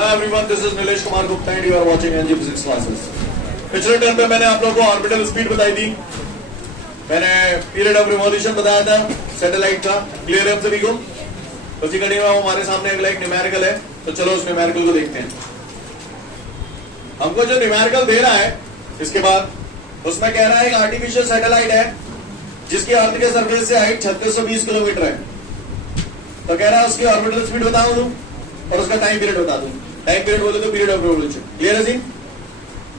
Hello everyone, this is Nilesh Kumar Gupta and you are watching NG Physics classes. पिछले term पे मैंने आप लोगों को ऑर्बिटल स्पीड बताई थी, मैंने पीरियड ऑफ रिवॉल्यूशन बताया था सैटेलाइट का. क्लियर है आप सभी को? उसी कड़ी में हमारे सामने अगला एक न्यूमेरिकल है, तो चलो उस न्यूमेरिकल को देखते हैं. हमको जो न्यूमेरिकल दे रहा है इसके बाद उसमें कह रहा है एक आर्टिफिशियल सैटेलाइट है जिसकी अर्थ के सरफेस से हाइट 3620 किलोमीटर है. तो कह रहा है उसकी ऑर्बिटल स्पीड बताऊं दूं और उसका टाइम पीरियड बता दूं. टाइम पीरियड बोले तो पीरियड ऑफ रिवॉल्यूशन. क्लियर है सीन?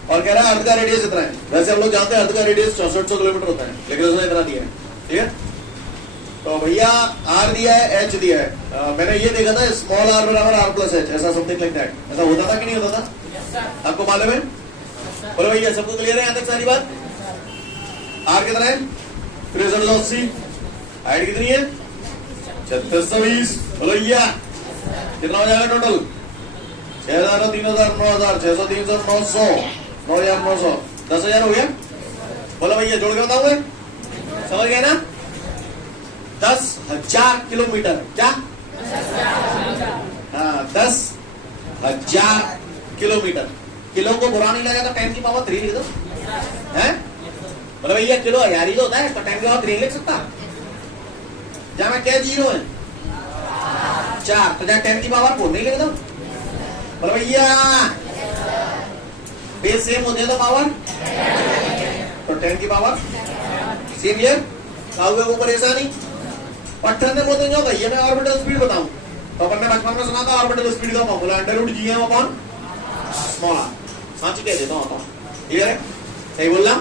और कह रहा है अर्थ का रेडियस इतना है. वैसे हम लोग जानते हैं अर्थ का रेडियस 6400 किलोमीटर होता है, लेकिन उसने इतना दिया है. ठीक है, तो भैया आर दिया है, एच दिया है. मैंने ये देखा था स्मॉल आर बराबर आर प्लस एच, ऐसा समथिंग लाइक दैट. ऐसा होता था कि नहीं होता था? आपको मालूम है? बोलो भैया, सबको क्लियर है यहाँ तक सारी बात? आर कितना है? 380. हाइट कितनी है? 3620. बोलो भैया कितना हो जाएगा टोटल? 6000, 3000, 9000, 600, 300, 900, 9900, 10,000 हो गया. बोलो भैया जोड़ के बताओगे? समझ गए ना? 10,000 किलोमीटर. क्या? हाँ, 10,000 किलोमीटर. किलो को बुरा नहीं लगा तो 10 की पावर 3 लिख दो. हैं? बोलो भैया किलो 1000 ही तो होता है, तो 10 की पावर 3 लिख सकता. जहां में क्या जीरो है? 4, तो जहां 10 की पावर 4 नहीं लिख दो. बोलो भैया बेस सेम होते हैं तो पावर, तो 10 की पावर सेम. क्लियर? आओगे को परेशानी? पट्टन ने बोलते जो भैया मैं ऑर्बिटल स्पीड बताऊं, तो अपन ने बचपन में सुना था ऑर्बिटल स्पीड का formula √GM upon small R. सांच कह देता हूं. क्लियर है? सही बोल रहा?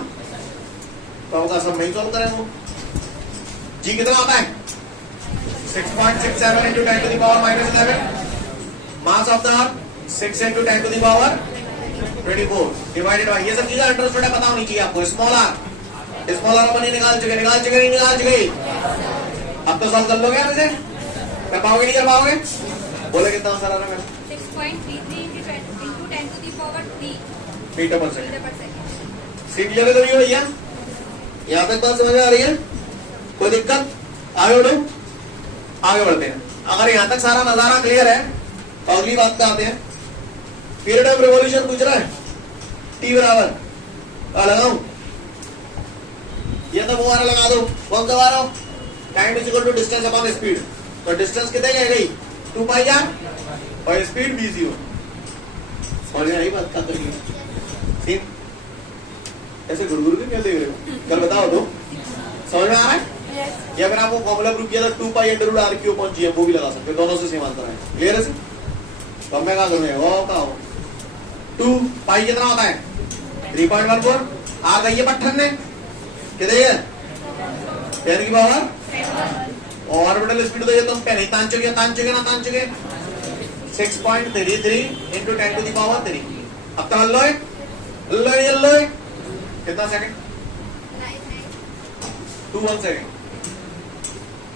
तो होगा सब नहीं सॉल्व करें वो. जी कितना होता है? 6.67 into 10 to the power minus 11. Mass of the earth 6 into 10 to the power 24 divided by, ये सब चीजें अंडरस्टूड है, पता होनी चाहिए आपको. स्मॉल आर अपन निकाल चुके. अब तो सॉल्व कर लोगे वैसे? कर पाओगे नहीं कर पाओगे? बोले कितना आंसर आ रहा है? 6.33 into 10 to the power 3 metre पर second. per second. Seat clear है तो भैया? यहाँ तक बात समझ में आ रही है? कोई दिक्कत? आगे बढ़ो, आगे बढ़ते हैं. अगर यहाँ तक सारा नजारा क्लियर है तो अगली बात पे आते हैं. पीरियड ऑफ रिवॉल्यूशन पूछ रहा है. टी बराबर क्या लगाऊं? ये तो वो वाला लगा दो. कौन सा वाला? Time is equal to distance upon speed. तो डिस्टेंस कितने की गई? 2 पाई जा और स्पीड v0. और यही बात क्या करिए सीन ऐसे गुड़गुड़ के क्या देख रहे हो? कल बताओ तो समझ में आ रहा है? या अगर आपको फॉर्मूला प्रूव किया था 2 पाई √r³ वो भी लगा सकते, दोनों से सेम आंसर है. क्लियर है? तो मैं क्या करूंगा? वो क्या हो 2 पाई कितना होता है? 3.14. आ गई है पट्टन ने कितने है? 10 की पावर. और ऑर्बिटल स्पीड तो ये तुम पहले ही तान चुके 6.33 into 10 to the power 3. अब तो हल्लो है कितना second? 21 second.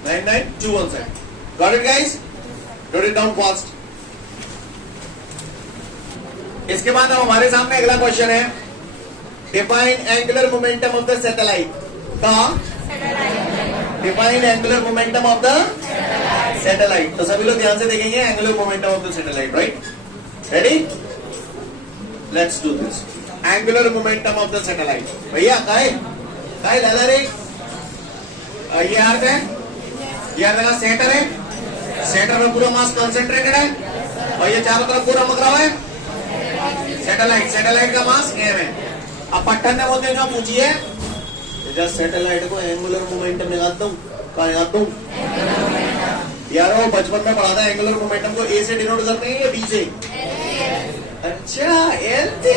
9921 second. Got it guys? Note it down fast. इसके बाद अब हमारे सामने अगला क्वेश्चन है. Define angular momentum of the satellite. Define angular momentum of the satellite. तो सभी लोग ध्यान से देखेंगे angular momentum of the satellite. Right? Ready? Let's do this. Angular momentum of the satellite. भैया काय लाला रे ये अर्थ है, ये अर्थ सेंटर है. सेंटर में पूरा मास कंसंट्रेटेड है और ये चारों तरफ पूरा मकरा हुआ है. सैटेलाइट का मास m है. अब पट्टन ने बोलते जो पूछिए जस्ट सैटेलाइट को एंगुलर मोमेंटम निकालता हूँ. कहा निकालता हूँ यार? वो बचपन में पढ़ा था एंगुलर मोमेंटम को ए से डिनोट करते हैं या बी से? अच्छा एल से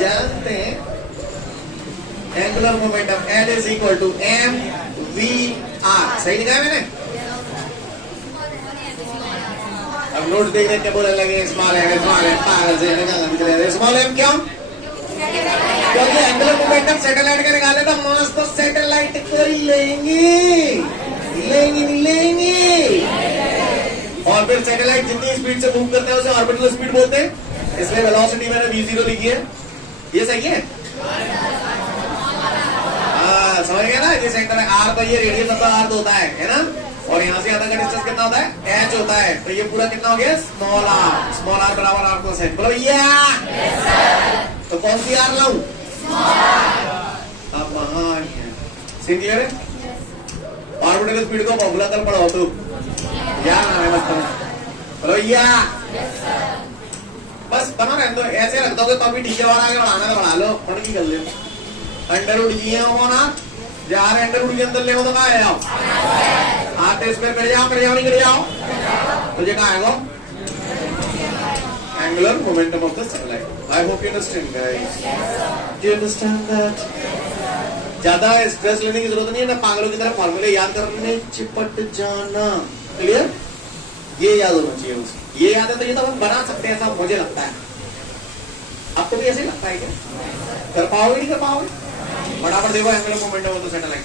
जानते हैं. Angular momentum L is equal to mv/r. सही लिखा है मैंने? अब नोट देख के बोलने लगे स्मॉल है पागल से. स्मॉल एम क्यों? क्योंकि एंगुलर मोमेंटम सैटेलाइट का निकाले तो मास तो सैटेलाइट को ही लेंगे. और फिर सैटेलाइट जितनी स्पीड से मूव करता है उसे ऑर्बिटल स्पीड बोलते हैं. इसलिए वेलोसिटी मैंने v0 लिखी है. ये सही है? समझ गए ना? ये सेंटर है. आर तो ये रेडियस ऑफ द अर्थ होता है ना? और यहाँ से यहाँ तक का डिस्टेंस कितना होता है, h होता है। तो ये पूरा कितना हो गया, स्मॉल r बराबर r प्लस h। बोलो भैया, तो कौन सी r लाऊं, अब वहां है। सीन क्लियर है? ऑर्बिटल स्पीड को फॉर्मूला कल पढ़ाओ तो यार ना मत बोलो भैया, बस बना रहने दो, ऐसे रख दोगे तो अभी ठीक है, और आगे बढ़ाना है बढ़ा लो, पढ़ की कर ले। अंडर उड़ गई हो ना, यार अंडर उड़ के अंदर ले तो कहाँ है आप, हाथ स्क्वायर कर जाओ नहीं कर जाओ, तुझे कहाँ आएगा, angular momentum of the satellite. I hope you understand guys, do you understand that? ज्यादा स्ट्रेस लेने की जरूरत नहीं है ना, पागलों की तरह फॉर्मूले याद करने चिपट जाना। क्लियर? ये याद होना चाहिए उसे, ये याद है तो ये तो हम बना सकते हैं, ऐसा मुझे लगता है। आपको भी ऐसे ही लगता है क्या? कर पाओगे नहीं कर पाओगे? फटाफट देखो angular momentum of the satellite.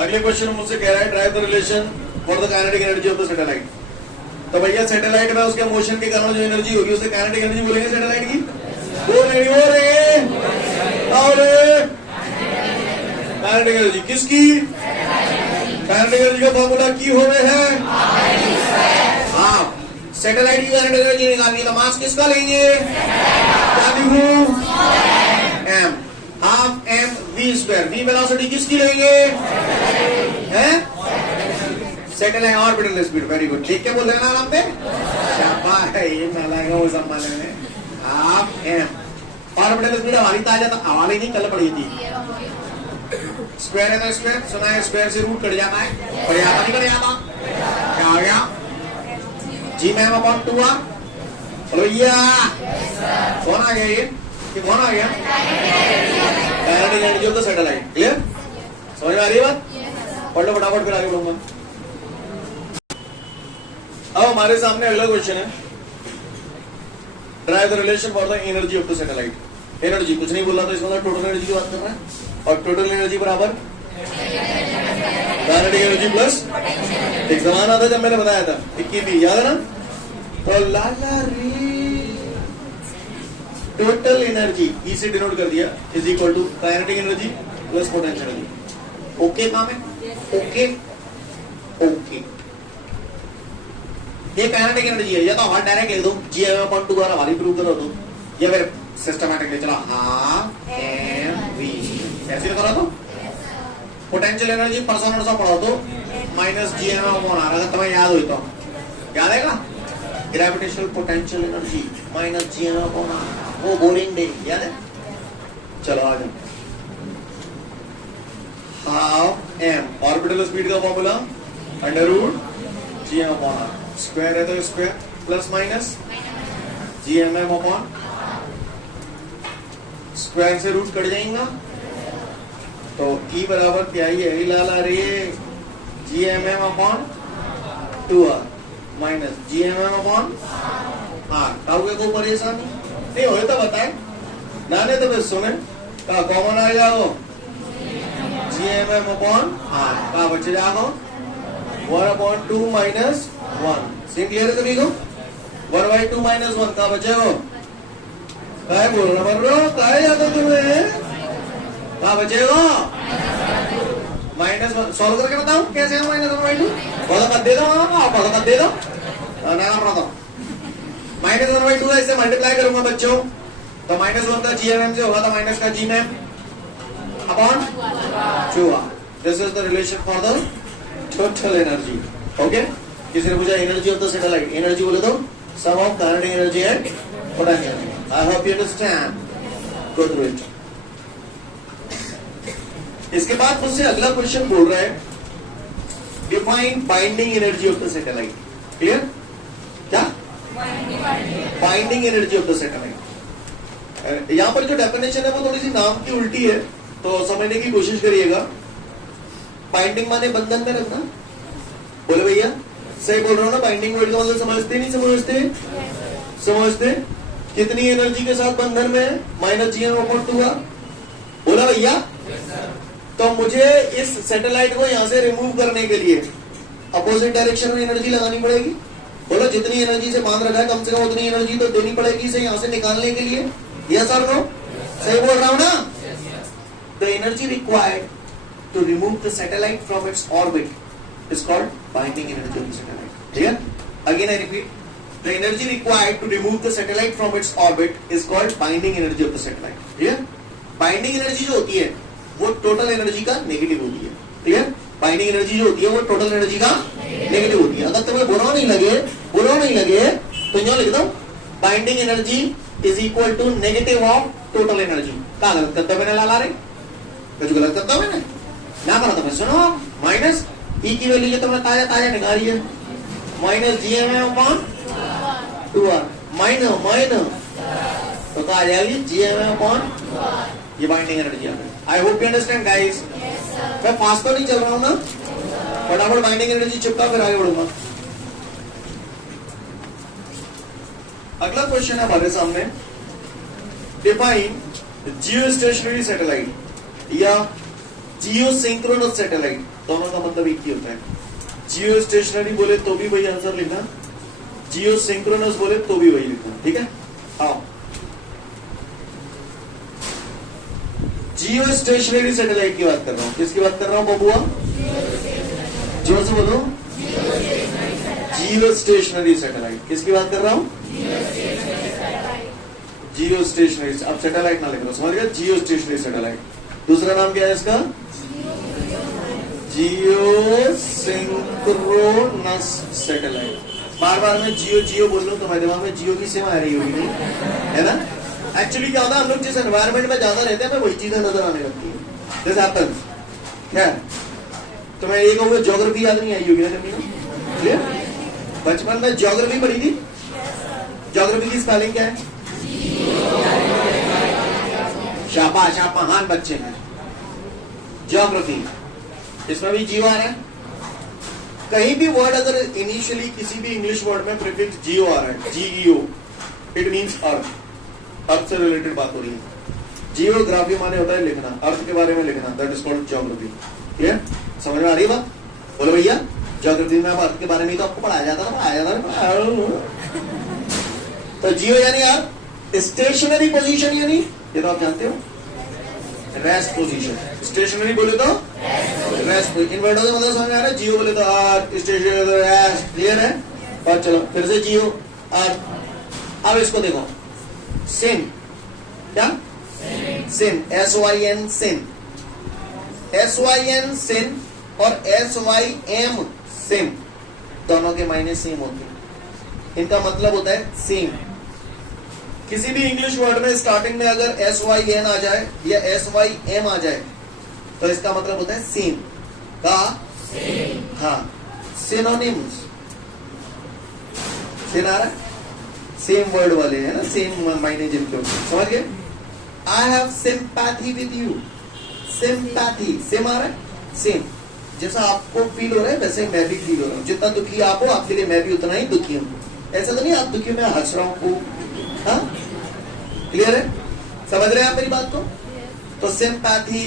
अगले क्वेश्चन मुझसे कह रहा है drive the relation for the kinetic energy of the satellite. तो भैया सैटेलाइट में उसके मोशन के कारण जो एनर्जी होगी उसे काइनेटिक एनर्जी बोलेंगे सैटेलाइट की। काइनेटिक एनर्जी किसकी? काइनेटिक एनर्जी का फॉर्मूला की हो गए है। हाँ, सैटेलाइट की काइनेटिक एनर्जी निकालनी है तो मास किसका लेंगे? क्या लिखूं? m, half m v square. v velocity किसकी लेंगे? हैं? Satellite orbital speed. Very good, ठीक है बोल रहे ना आप पे? शाबाश, ये मिलाएगा वो संभाल में। हाफ m ऑर्बिटल स्पीड हमारी ताजा था, हमारी नहीं कल पड़ी थी। स्क्वायर है तो स्क्वायर, सुना है स्क्वायर से रूट कट जाता है, कट जाता नहीं कट जाता, क्या आ गया? जी मैम अपॉन 2r। भैया कौन आ गया ये कौन आ गया? Kinetic energy of the satellite. Clear? समझ में आ रही है बात? पढ़ लो फटाफट फिर आगे बढ़ूंगा। अब हमारे सामने अगला क्वेश्चन है, drive the relation for the energy of the satellite. Energy कुछ नहीं बोला तो इसका मतलब टोटल एनर्जी की बात कर रहा है, और टोटल एनर्जी बराबर काइनेटिक एनर्जी प्लस एक जमाना था जब मैंने बताया था 21 याद है ना? तो लाला रे टोटल एनर्जी ई से डिनोट कर दिया is equal to kinetic energy plus potential energy. Okay काम है? ओके ओके, ये काइनेटिक एनर्जी है, या तो हमारा डायरेक्ट लिख दो g/2 द्वारा हमारी प्रूव करो दो, या फिर सिस्टमैटिकली चलो हाफ m v ऐसे करो तो। पोटेंशियल एनर्जी परसेंट पढ़ो तो माइनस gm/r, अगर तुम्हें याद हुई तो याद है का? Gravitational potential energy minus gm/r, वो बोरिंग डे याद है? चलो आ जाओ। हाफ m ऑर्बिटल स्पीड का formula under root gm/r, square है तो square plus minus gmm/, square से रूट कट जाएगा तो ई बराबर क्या ही है लाला रे gmm/2r माइनस gmm/r। टाउ के को परेशानी नहीं हो तो बताए ना, नहीं तो बस सुने का कॉमन आ जाओ gmm/r का बच जाओ 1/2 माइनस 1। सीन क्लियर है सभी को? 1/2 माइनस 1 का बचेगा, काय बोल रहा बन रहा काय जाता तुम्हें, कहा बचेगा -1। सॉल्व करके बताओ कैसे है -1/2? पता कर दे दो, आप पता कर दे दो ना पढ़ा -1/2 ऐसे मल्टीप्लाई करूंगा बच्चों तो -1 का gmm से होगा तो माइनस का gmm upon 2r। This is the relation for the total energy. Okay, किसी ने पूछा energy of the satellite, energy बोले तो sum of kinetic energy and potential energy. I hope you understand, go through it. इसके बाद मुझसे अगला question बोल रहा है define binding energy of the satellite. Clear? क्या binding energy of the satellite? यहां पर जो डेफिनेशन है वो थोड़ी सी नाम की उल्टी है तो समझने की कोशिश करिएगा। बाइंडिंग माने बंधन में रखना। बोले भैया सही बोल रहा हूं ना? बाइंडिंग वर्ड का मतलब समझते नहीं समझते? समझते। कितनी एनर्जी के साथ बंधन में है? -gm/2r। बोला भैया? तो मुझे इस सैटेलाइट को यहां से रिमूव करने के लिए अपोजिट डायरेक्शन में एनर्जी लगानी पड़ेगी। बोलो जितनी एनर्जी से बांध रखा है कम से कम उतनी एनर्जी तो देनी पड़ेगी इसे यहां से निकालने के लिए। यस और नो? सही बोल रहा हूं ना? The energy required to remove the satellite from its orbit is called binding energy of the satellite. Clear? Again I repeat, the energy required to remove the satellite from its orbit is called binding energy of the satellite. Clear? Binding energy जो होती है वो total energy का negative होती है. Clear? Binding energy जो होती है वो टोटल एनर्जी का नेगेटिव होती है. अगर तुम्हें बुरा नहीं लगे तो यहाँ लिख दो binding energy is equal to negative of total energy. क्या गलत करता मैंने लाला रे? कुछ गलत करता मैंने ना करा. तो सुनो, माइनस ई की वैल्यू जो तुम्हें ताजा निकाली है minus G M upon 2r minus तो आ जाएगी जी एम अपॉन ये बाइंडिंग एनर्जी आ गई. I hope you understand guys. मैं फास्ट तो नहीं चल रहा हूं ना, फटाफट बाइंडिंग एनर्जी चिपका फिर आगे बढ़ूंगा. अगला क्वेश्चन है हमारे सामने, डिफाइन जियो स्टेशनरी सैटेलाइट या जियो सिंक्रोनस सैटेलाइट. दोनों का मतलब एक ही होता है. जियो स्टेशनरी बोले तो भी वही आंसर लिखना, जियो सिंक्रोनस बोले तो भी वही लिखना. ठीक है? आओ, जियो स्टेशनरी सैटेलाइट की बात कर रहा हूं. किसकी बात कर रहा हूं बबुआ? जोर से बोलो. जियो स्टेशनरी सैटेलाइट. किसकी बात कर रहा हूं? जियो स्टेशनरी. अब सैटेलाइट ना लिख रहा, समझ गया? जियो स्टेशनरी सैटेलाइट. दूसरा नाम क्या है इसका? जियो सिंक्रोनस सैटेलाइट. बार बार मैं जियो जियो बोल रहा हूं, तुम्हारे दिमाग में जियो की सिम आ रही होगी, है ना? एक्चुअली क्या होता है, हम लोग जिस एनवायरमेंट में ज्यादा रहते हैं हमें वही चीजें नजर आने लगती है. जैसे हैपेंस क्या तो मैं एक होगा ज्योग्राफी याद नहीं आई होगी ना कभी? बचपन में ज्योग्राफी पढ़ी थी. ज्योग्राफी की स्पेलिंग क्या है? शाबाश, आप महान बच्चे हैं. ज्योग्राफी, इसमें भी जीओ आ रहा है. कहीं भी वर्ड अगर इनिशियली किसी भी इंग्लिश वर्ड में प्रीफिक्स जीओ आ रहा है, जीईओ, इट मींस अर्थ. अर्थ से रिलेटेड बात हो रही है. जियोग्राफी माने होता है लिखना, अर्थ के बारे में लिखना. That is called geography. Clear? समझ में आ रही है बात? बोलो भैया, ज्योग्राफी में अर्थ के बारे में तो आपको पढ़ाया जाता था. तो जियो यानी अर्थ, स्टेशनरी पोजीशन यानी ये तो आप जानते हो, रेस्ट पोजीशन. स्टेशनरी बोले तो रेस्ट. इन वर्डों से मतलब समझ में आ रहा है. जियो बोले तो अर्थ, स्टेशनरी रेस्ट. क्लियर है? और चलो फिर से जियो अर्थ. अब इसको देखो, सिन. क्या? सिन, SYN सिन. SYN सिन और SYM सिम दोनों के मायने सेम होते हैं. इनका मतलब होता है सेम. किसी भी इंग्लिश वर्ड में स्टार्टिंग में अगर SYN आ जाए या SYM आ जाए तो इसका मतलब होता है सेम. का हाँ, सिनोनिम्स. सिन आ रहा है, सेम वर्ड वाले है ना, सेम मायने जिनके. समझ गए? I have sympathy with you. Sympathy, same आ रहा है, सेम. जैसा आपको फील हो रहा है वैसे मैं भी फील हो रहा हूँ. जितना दुखी आप हो आपके लिए मैं भी उतना ही दुखी हूँ. ऐसा तो नहीं आप दुखी, मैं हंस रहा हूँ. हाँ, क्लियर है? समझ रहे हैं आप मेरी बात को? तो सिंपैथी,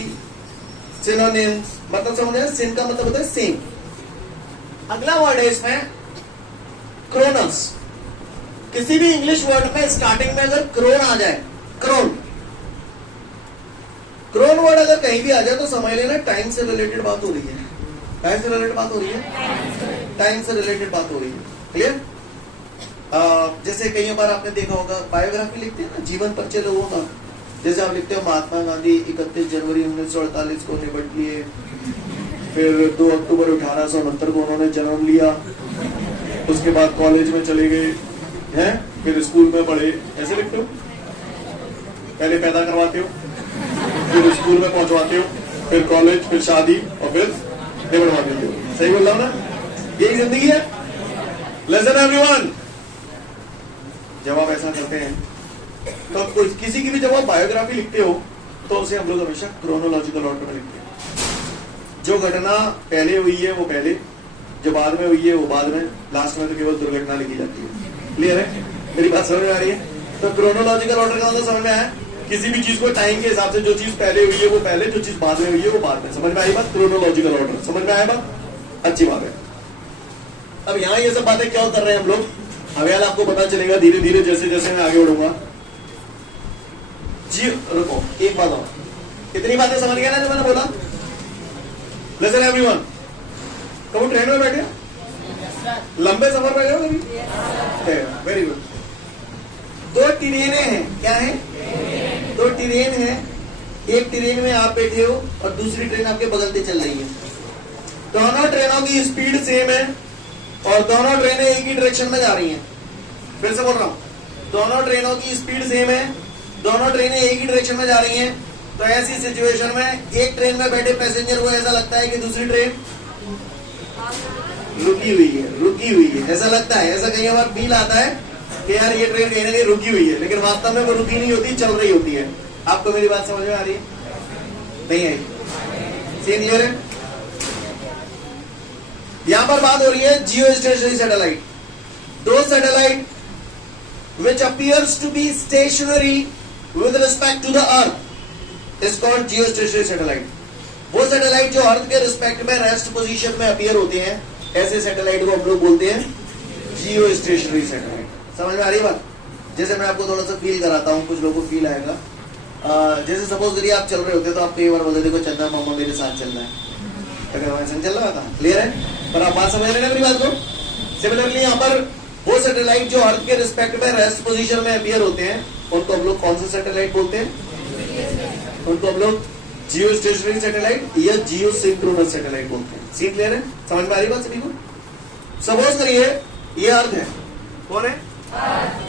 सिनोनिम्स मतलब समझ रहे हैं. सिन का मतलब होता है सेम. अगला वर्ड है इसमें क्रोनस. किसी भी इंग्लिश वर्ड में स्टार्टिंग में अगर क्रोन आ जाए, क्रोन वर्ड अगर कहीं भी आ जाए तो समझ लेना टाइम से रिलेटेड बात हो रही है. टाइम से रिलेटेड बात हो रही है. टाइम से रिलेटेड बात हो रही है. क्लियर? जैसे कई बार आपने देखा होगा बायोग्राफी लिखते हैं ना, जीवन परिचय लोगों का. जैसे आप लिखते हो महात्मा गांधी 31 जनवरी 1948 को निबट लिए, फिर 2 अक्टूबर 1869 को उन्होंने जन्म लिया, उसके बाद कॉलेज में चले गए हैं, फिर स्कूल में पढ़े. ऐसे लिखते हो? पहले पैदा करवाते हो, फिर स्कूल में पहुंचवाते हो, फिर कॉलेज, फिर शादी और फिर निबटवा देते हो. सही बोल रहा हूं ना? यही जिंदगी है. लिसन एवरीवन, जब आप ऐसा करते हैं तो कोई किसी की भी जब आप बायोग्राफी लिखते हो तो उसे हम लोग हमेशा क्रोनोलॉजिकल ऑर्डर में लिखते हैं. जो घटना पहले हुई है वो पहले, जो बाद में हुई है वो बाद में, लास्ट में तो केवल दुर्घटना लिखी जाती है. क्लियर है? मेरी बात समझ में आ रही है? तो क्रोनोलॉजिकल ऑर्डर का मतलब समझ में आया? किसी भी चीज को टाइम के हिसाब से, जो चीज पहले हुई है वो पहले, जो चीज बाद में हुई है वो बाद में. समझ में आई बात? Chronological order. समझ में आया बात? अच्छी बात है. अब यहाँ ये सब बातें क्यों कर रहे हैं हम लोग, हमें आपको पता चलेगा धीरे धीरे जैसे जैसे मैं आगे बढ़ूंगा. जी रुको, एक बात और. इतनी बातें समझ गया ना जो मैंने बोला? लिसन एवरीवन, कभी ट्रेन में बैठे हो? लंबे सफर पे गए हो कभी? Very good. दो ट्रेनें हैं, क्या है? दो ट्रेन है, एक ट्रेन में आप बैठे हो और दूसरी ट्रेन आपके बगल से चल रही है। दोनों ट्रेनों की स्पीड सेम है और दोनों ट्रेनें एक ही डायरेक्शन में जा रही हैं। फिर से बोल रहा हूं, दोनों ट्रेनों की स्पीड सेम है, दोनों ट्रेनें एक ही डायरेक्शन में जा रही हैं। तो ऐसी सिचुएशन में एक ट्रेन में बैठे पैसेंजर को ऐसा लगता है कि दूसरी ट्रेन रुकी हुई है, ऐसा लगता है। ऐसा कई बार फील आता है कि यार ये ट्रेन कहीं ना कहीं रुकी हुई है, लेकिन वास्तव में वो रुकी नहीं होती, चल रही होती है। आपको मेरी बात समझ में आ रही है? नहीं आई? सीन क्लियर है? यहां पर बात हो रही है जियो स्टेशनरी सैटेलाइट। दो satellite which appears to be stationary with respect to the earth is called geostationary satellite. वो सैटेलाइट जो अर्थ के रिस्पेक्ट में रेस्ट पोजीशन में अपीयर होते हैं, ऐसे सैटेलाइट को हम लोग बोलते हैं जियो स्टेशनरी सैटेलाइट। समझ में आ रही है बात? जैसे मैं आपको थोड़ा सा फील कराता हूँ, कुछ लोगों को फील आएगा। जैसे सपोज करिए आप चल रहे होते तो आप कई बार बोलते देखो चंदा मामा मेरे साथ चल रहा है, तो चल रहा था, क्लियर है? पर आप बात समझ रहे हैं मेरी बात को? सिमिलरली यहाँ पर वो सैटेलाइट जो अर्थ के रिस्पेक्ट में रेस्ट पोजीशन में अपीयर होते हैं, उनको हम लोग कौन से सैटेलाइट बोलते हैं? उनको हम लोग जियो स्टेशनरी सैटेलाइट या जियो सिंक्रोनस सैटेलाइट बोलते हैं। सीन क्लियर है? समझ में आ रही बात सभी को? सपोज करिए ये अर्थ है, कौन है?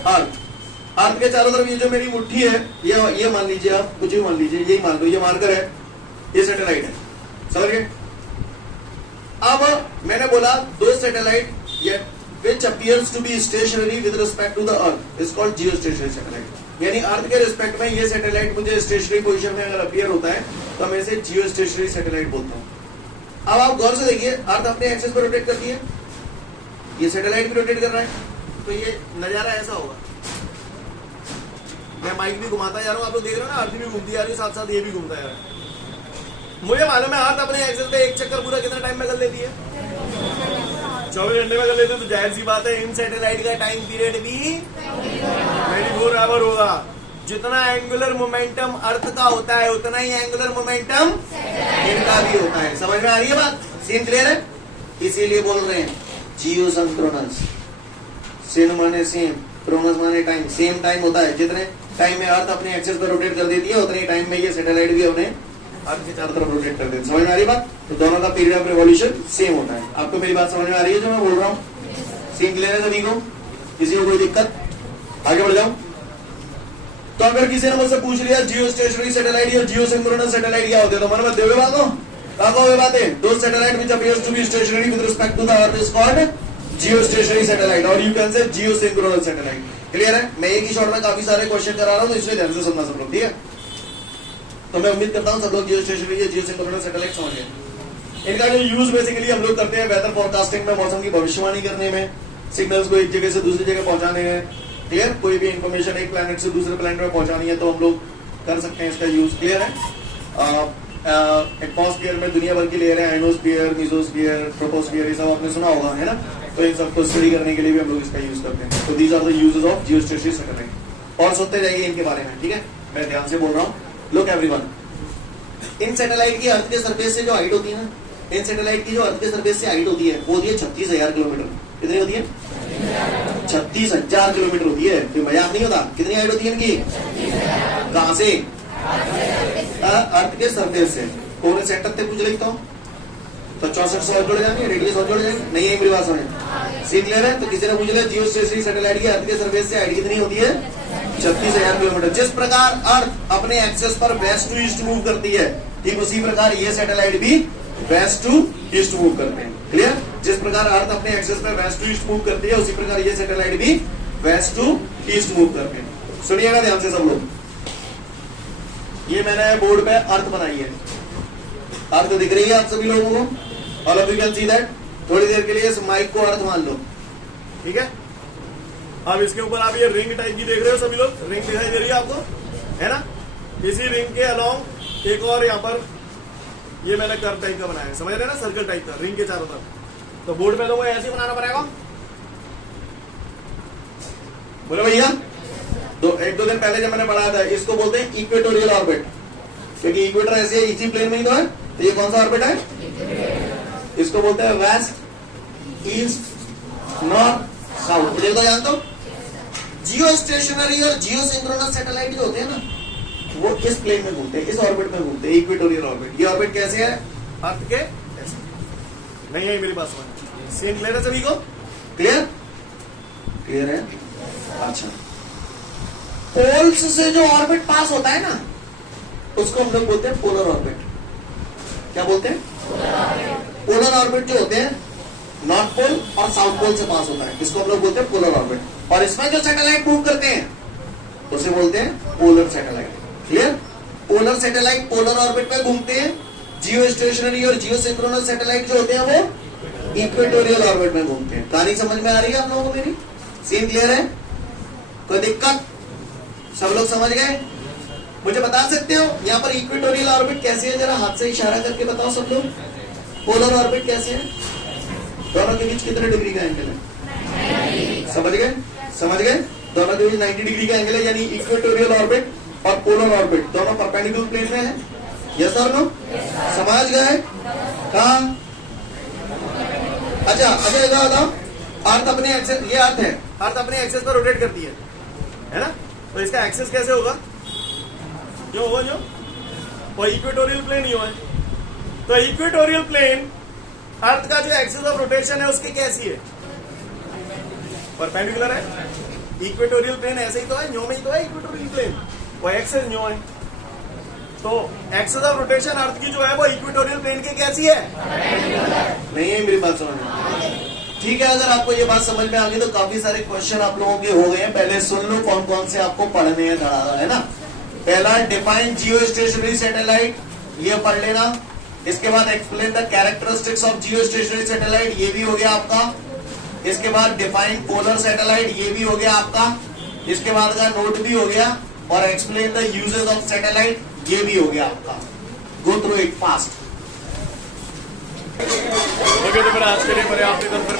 अर्थ। अर्थ के चारों तरफ ये जो मेरी मुट्ठी है, ये मान लीजिए, आप कुछ भी मान लीजिए, यही मान लो, ये मार्कर है, ये सैटेलाइट है। समझ गए? अब मैंने बोला दो satellite which appears to be stationary with respect to the earth is called geostationary satellite। यानी अर्थ के रिस्पेक्ट में ये सैटेलाइट मुझे स्टेशनरी पोजीशन में अगर अपीयर होता है तो मैं इसे जियोस्टेशनरी सैटेलाइट बोलता हूँ। अब आप गौर से देखिए, अर्थ अपने एक्सिस पर रोटेट करती है, ये सैटेलाइट भी रोटेट कर रहा है, तो ये नजारा ऐसा होगा। मैं माइक भी घुमाता जा रहा हूँ, आप लोग देख रहे हो ना, अर्थ भी घूमती जा रही है, साथ साथ ये भी घूमता जा रहा है। मुझे मालूम है अर्थ अपने एक्सिस पे एक चक्कर पूरा कितना टाइम में कर लेती है? 24 घंटे में कर लेते, तो जाहिर सी बात है इन सैटेलाइट का टाइम पीरियड भी 24 आवर होगा। जितना एंगुलर मोमेंटम अर्थ का होता है उतना ही एंगुलर मोमेंटम इनका भी होता है। समझ में आ रही है बात? सीन क्लियर है? इसीलिए बोल रहे हैं जियो सिंक्रोनस। सिन माने सेम, क्रोनस माने टाइम, सेम टाइम होता है। जितने टाइम में अर्थ अपने एक्सिस पर रोटेट कर देती है, उतने ही टाइम में ये सैटेलाइट भी अपने अर्थ के चारों तरफ रोटेट कर देते। समझ में आ रही बात? तो दोनों का पीरियड ऑफ रिवॉल्यूशन सेम होता है। आपको मेरी बात समझ में आ रही है जो मैं बोल रहा हूँ? सीन क्लियर है सभी को? किसी को कोई दिक्कत? आगे बढ़ जाऊं? तो अगर किसी ने मुझसे पूछ लिया जियो स्टेशनरी सैटेलाइट या जियो सिंक्रोनस सैटेलाइट क्या होते हैं, तो मन मत देवे बात हो, कहा बातें। दो satellite which appears to be stationary with respect to the earth is called geo stationery satellite, और you can say geo synchronous satellite. Clear है? मैं एक ही शॉट में काफी सारे क्वेश्चन करा रहा हूँ, तो इसलिए ध्यान से सुनना सब लोग, ठीक है? तो मैं उम्मीद करता हूँ सब लोग जियो स्टेशनरी या जियो सिंक्रोनस सैटेलाइट समझ गए। इनका जो यूज बेसिकली हम लोग करते हैं वेदर फोरकास्टिंग में, मौसम की भविष्यवाणी करने में, सिग्नल्स को एक जगह से दूसरी जगह पहुंचाने में। क्लियर? कोई भी इंफॉर्मेशन एक प्लैनेट से दूसरे प्लैनेट में पहुंचानी है तो हम लोग कर सकते हैं इसका यूज। क्लियर है? एटमॉस्फेयर में दुनिया भर की लेयर है, आइनोस्फीयर, मीसोस्फीयर, ट्रोपोस्फीयर, ये सब आपने सुना होगा, है ना? तो इन सबको स्टडी करने के लिए भी हम लोग इसका यूज करते हैं। तो these are the uses of Jio stationery satellite. और सुनते जाइए इनके बारे में, ठीक है? मैं ध्यान से बोल रहा हूँ। लुक एवरीवन, इन सैटेलाइट की अर्थ के सरफेस से जो हाइट होती है ना, इन सैटेलाइट की जो अर्थ के सरफेस से हाइट होती है वो होती है 36,000 किलोमीटर। कितनी होती है? 36,000 किलोमीटर होती है। कोई मजाक नहीं होता। कितनी हाइट होती है इनकी? कहां से? अर्थ के सरफेस से। पूरे सेंटर तक पूछ लेता हूँ तो 6400 और जुड़ जाएंगे, रेडियस और जुड़ जाएंगे। नहीं है मेरी बात समझ? सी क्लियर है? तो किसी ने पूछ लिया जियो स्टेशनरी सैटेलाइट की अर्थ के सरफेस से हाइट कितनी होती है? 36,000 किलोमीटर। जिस प्रकार अर्थ अपने एक्सेस पर वेस्ट टू ईस्ट मूव करती है, ठीक उसी प्रकार ये सैटेलाइट भी वेस्ट टू ईस्ट मूव करते हैं। क्लियर? जिस प्रकार अर्थ अपने एक्सेस पर वेस्ट टू ईस्ट मूव करती है, उसी प्रकार ये सैटेलाइट भी वेस्ट टू ईस्ट मूव करते हैं। सुनिएगा ध्यान से सब लोग। ये मैंने बोर्ड पे अर्थ बनाई है। अर्थ दिख रही है आप सभी लोगों को? All of you can see that. थोड़ी देर के लिए इस माइक को अर्थ मान लो, ठीक है? अब इसके ऊपर आप ये रिंग टाइप की देख रहे हो सभी लोग, रिंग दिखाई दे रही है आपको, है ना? इसी रिंग के अलोंग एक और यहाँ पर ये मैंने कर्व टाइप का बनाया है, समझ रहे ना? सर्कल टाइप का रिंग के चारों तरफ। तो बोर्ड पे तो वो ऐसे बनाना पड़ेगा। बोलो भैया, एक दो दिन पहले जब मैंने पढ़ाया था, इसको बोलते हैं इक्वेटोरियल ऑर्बिट, क्योंकि इक्वेटर ऐसे इसी प्लेन में ही तो है। तो ये कौन सा ऑर्बिट है? इसको बोलते हैं वेस्ट, ईस्ट, नॉर्थ, साउथ। मुझे तो जानता हूं जियो स्टेशनरी और जियो सिंक्रोनस सैटेलाइट जो होते हैं ना, वो इस प्लेन में घूमते हैं, इस ऑर्बिट में घूमते हैं, इक्वेटोरियल ऑर्बिट। ये ऑर्बिट कैसे है? अर्थ के ऐसे। नहीं है मेरी बात समझ? सीन क्लियर है सभी को? क्लियर? क्लियर है? अच्छा, पोल्स से जो ऑर्बिट पास होता है ना, उसको हम लोग बोलते हैं पोलर ऑर्बिट। क्या बोलते हैं? पोलर ऑर्बिट जो होते हैं नॉर्थ पोल और साउथ पोल से पास होता है, इसको हम लोग बोलते हैं पोलर ऑर्बिट। और इसमें जो सैटेलाइट मूव करते हैं उसे बोलते हैं polar satellite. Clear? Polar satellite polar orbit में घूमते हैं, जियो स्टेशनरी और जियो सिंक्रोनस सैटेलाइट जो होते हैं वो इक्वेटोरियल ऑर्बिट में घूमते हैं। कहानी समझ में आ रही है आप लोगों को मेरी? सीन क्लियर है? कोई दिक्कत? सब लोग समझ गए? मुझे बता सकते हो यहाँ पर इक्वेटोरियल ऑर्बिट कैसे है? जरा हाथ से इशारा करके बताओ सब लोग। पोलर ऑर्बिट कैसे है? दोनों के बीच कितने डिग्री का एंगल है? समझ गए? समझ गए? दोनों के बीच 90 डिग्री का एंगल है, यानी इक्वेटोरियल ऑर्बिट और पोलर ऑर्बिट दोनों परपेंडिकुलर प्लेन में है। यस और नो? समझ गए? कहा? अच्छा अच्छा, इधर बताओ। अर्थ अपने एक्सेस, ये अर्थ है, अर्थ अपने एक्सेस पर रोटेट करती है ना? तो इसका एक्सेस कैसे होगा? जो होगा जो वो इक्वेटोरियल प्लेन ही है। तो इक्वेटोरियल प्लेन अर्थ का जो एक्सेस ऑफ रोटेशन है उसकी कैसी है? परपेंडिकुलर है। इक्वेटोरियल प्लेन ऐसे ही तो है, न्यू में ही तो है इक्वेटोरियल प्लेन, वो एक्सेस न्यू है। तो एक्सेस ऑफ रोटेशन अर्थ की जो है वो इक्वेटोरियल प्लेन की कैसी है? नहीं है मेरी बात समझ में? ठीक है, अगर आपको ये बात समझ में आ गई तो काफी सारे क्वेश्चन आप लोगों के हो गए हैं। पहले सुन लो कौन कौन से आपको पढ़ने हैं धड़ाधड़, है ना? पहला डिफाइन जियो स्टेशनरी सैटेलाइट, ये पढ़ लेना। इसके बाद explain the characteristics of Jio stationery satellite, ये भी हो गया आपका। इसके बाद डिफाइन पोलर सैटेलाइट, ये भी हो गया आपका। इसके बाद का नोट भी हो गया, और explain the uses of satellite, ये भी हो गया आपका। गो थ्रू इट फास्ट। ओके, तो फिर आज के लिए पर्याप्त, इधर फिर